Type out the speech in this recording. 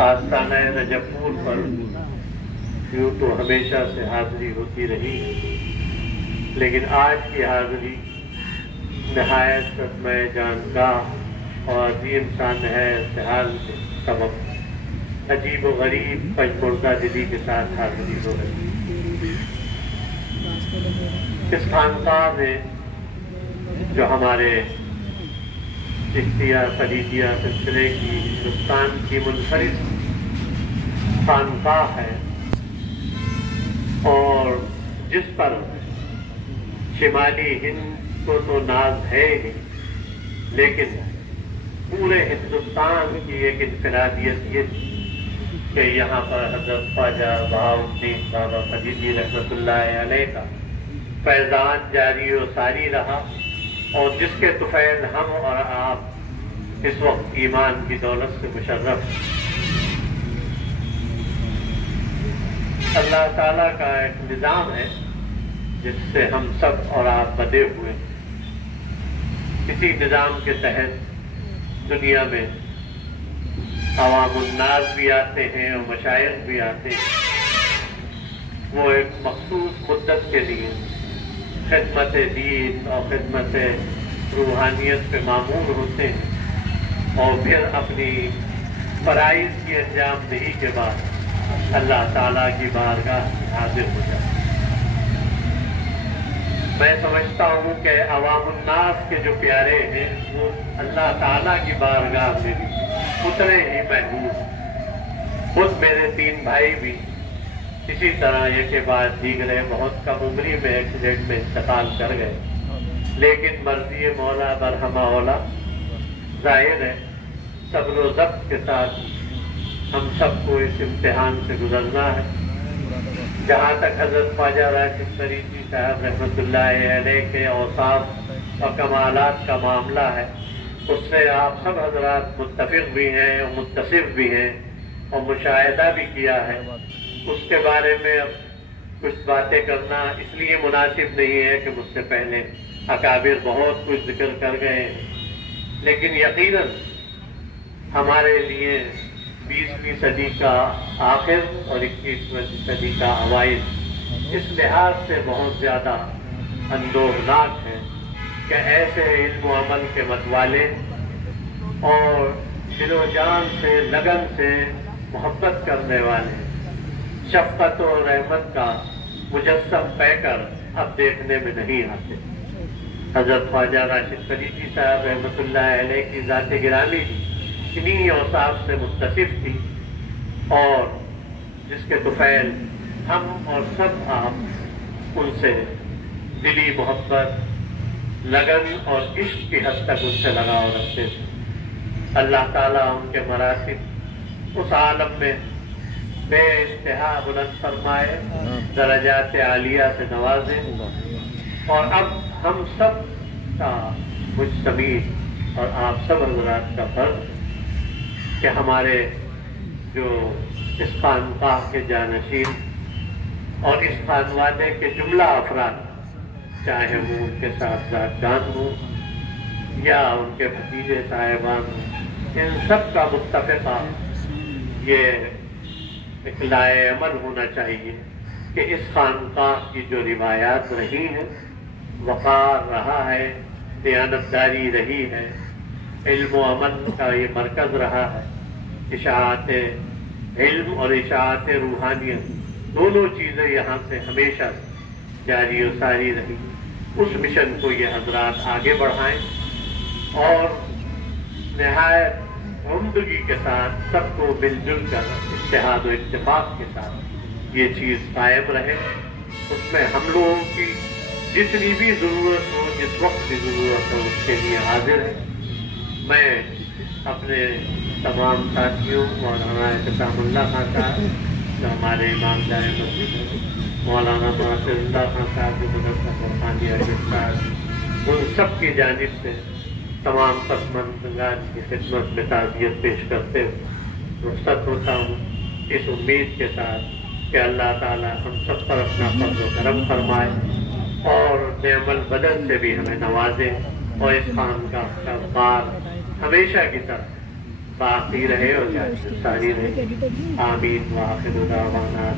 آستانہ رجب پور پر یوں تو ہمیشہ سے حاضری ہوتی رہی ہے، لیکن آج کی حاضری نہایت صدمہ جانگاہ اور عظیم شان ہے ارتحال کے سبب عجیب و غریب پنجمردہ دلی کے ساتھ حاضری ہو رہی ہے۔ اس خانقاہ میں جو ہمارے چشتیہ فریدیہ سلسلے کی ہندوستان کی منفرد خانقاہ ہے اور جس پر شمالی ہند کو تو ناز ہے ہی، لیکن پورے ہندوستان کی ایک انفرادیت یہ کہ یہاں پر حضرت خواجہ بہاؤالدین بابا فریدی رحمۃ اللہ علیہ کا فیضان جاری و ساری رہا، اور جس کے طفیل ہم اور آپ اس وقت ایمان کی دولت سے مشرف ہیں۔ اللہ تعالیٰ کا ایک نظام ہے جس سے ہم سب اور آپ بدے ہوئے ہیں۔ اسی نظام کے تحت دنیا میں عوام الناس بھی آتے ہیں اور مشائخ بھی آتے ہیں، وہ ایک مخصوص مدت کے لیے خدمت دین اور خدمت روحانیت پہ معمور ہوتے ہیں، اور پھر اپنی فرائض کی انجام دہی کے بعد اللہ تعالیٰ کی بارگاہ میں حاضر ہو جاتے ہیں۔ میں سمجھتا ہوں کہ عوام الناس کے جو پیارے ہیں وہ اللہ تعالیٰ کی بارگاہ میں بھی اتنے ہی محبوب ہیں۔ خود میرے 3 بھائی بھی اسی طرح ایک کے بعد دیگرے بہت کم عمری میں ایکسیڈنٹ میں انتقال کر گئے، لیکن مرضی مولا برہمہ اولا، ظاہر ہے صبر و ضبط کے ساتھ ہم سب کو اس امتحان سے گزرنا ہے۔ جہاں تک حضرت خواجہ راشد فریدی صاحب رحمۃ اللہ علیہ کے اوصاف اور کمالات کا معاملہ ہے، اس سے آپ سب حضرات متفق بھی ہیں اور متصف بھی ہیں اور مشاہدہ بھی کیا ہے۔ اس کے بارے میں اب کچھ باتیں کرنا اس لیے مناسب نہیں ہے کہ مجھ سے پہلے اکابر بہت کچھ ذکر کر گئے ہیں، لیکن یقیناً ہمارے لیے 20ویں صدی کا آخر اور 21ویں صدی کا اوائل اس لحاظ سے بہت زیادہ اندوہناک ہے کہ ایسے علم و عمل کے متوالے اور دل و جان سے لگن سے محبت کرنے والے شفقت و رحمت کا مجسم پے کر اب دیکھنے میں نہیں آتے۔ حضرت خواجہ راشد فریدی صاحب رحمۃ اللہ علیہ کی ذات گرامی انہی اوصاف سے متصف تھی، اور جس کے طفیل ہم اور سب آپ ان سے دلی محبت، لگن اور عشق کی حد تک ان سے لگاؤ رکھتے تھے۔ اللہ تعالیٰ ان کے مراتب اس عالم میں بے انتہا بلند فرمائے، درجات عالیہ سے نوازے، اور اب ہم سب کا مجھ سمیت اور آپ سب حضرات کا فرض کہ ہمارے جو اس خانقاہ کے جانشین اور اس خانوادے کے جملہ افراد، چاہے وہ ان کے ساتھ ذات جان ہوں یا ان کے بھتیجے صاحبان ہوں، ان سب کا متفقہ یہ ایک لائے عمل ہونا چاہیے کہ اس خانقاہ کی جو روایات رہی ہیں، وقار رہا ہے، دیانتداری رہی ہے، علم و عمل کا یہ مرکز رہا ہے، اشاعت علم اور اشاعت روحانیت دونوں چیزیں یہاں سے ہمیشہ جاری و ساری رہی، اس مشن کو یہ حضرات آگے بڑھائیں اور نہایت عمدگی کے ساتھ سب کو مل جل کر اتحاد و اتفاق کے ساتھ یہ چیز قائم رہے۔ اس میں ہم لوگوں کی جتنی بھی ضرورت ہو، جس وقت بھی ضرورت ہو، اس کے لیے حاضر ہے۔ میں اپنے تمام ساتھیوں مولانا احتسام اللہ خان صاحب جو ہمارے امام جائے مسجد، مولانا معاصر اللہ خان صاحب جو مدرسہ فرقانیہ صاحب، ان سب کی جانب سے تمام پسماندگان کی خدمت میں تعزیت پیش کرتے ہوئے رخصت ہوتا ہوں، اس امید کے ساتھ کہ اللہ تعالی ہم سب پر اپنا فضل و کرم فرمائے اور نعم البدن سے بھی ہمیں نوازے، اور اس خانقاہ کا بار ہمیشہ کی طرح باقی رہے اور جائے ساری رہے. آمین. وآخر دعوانا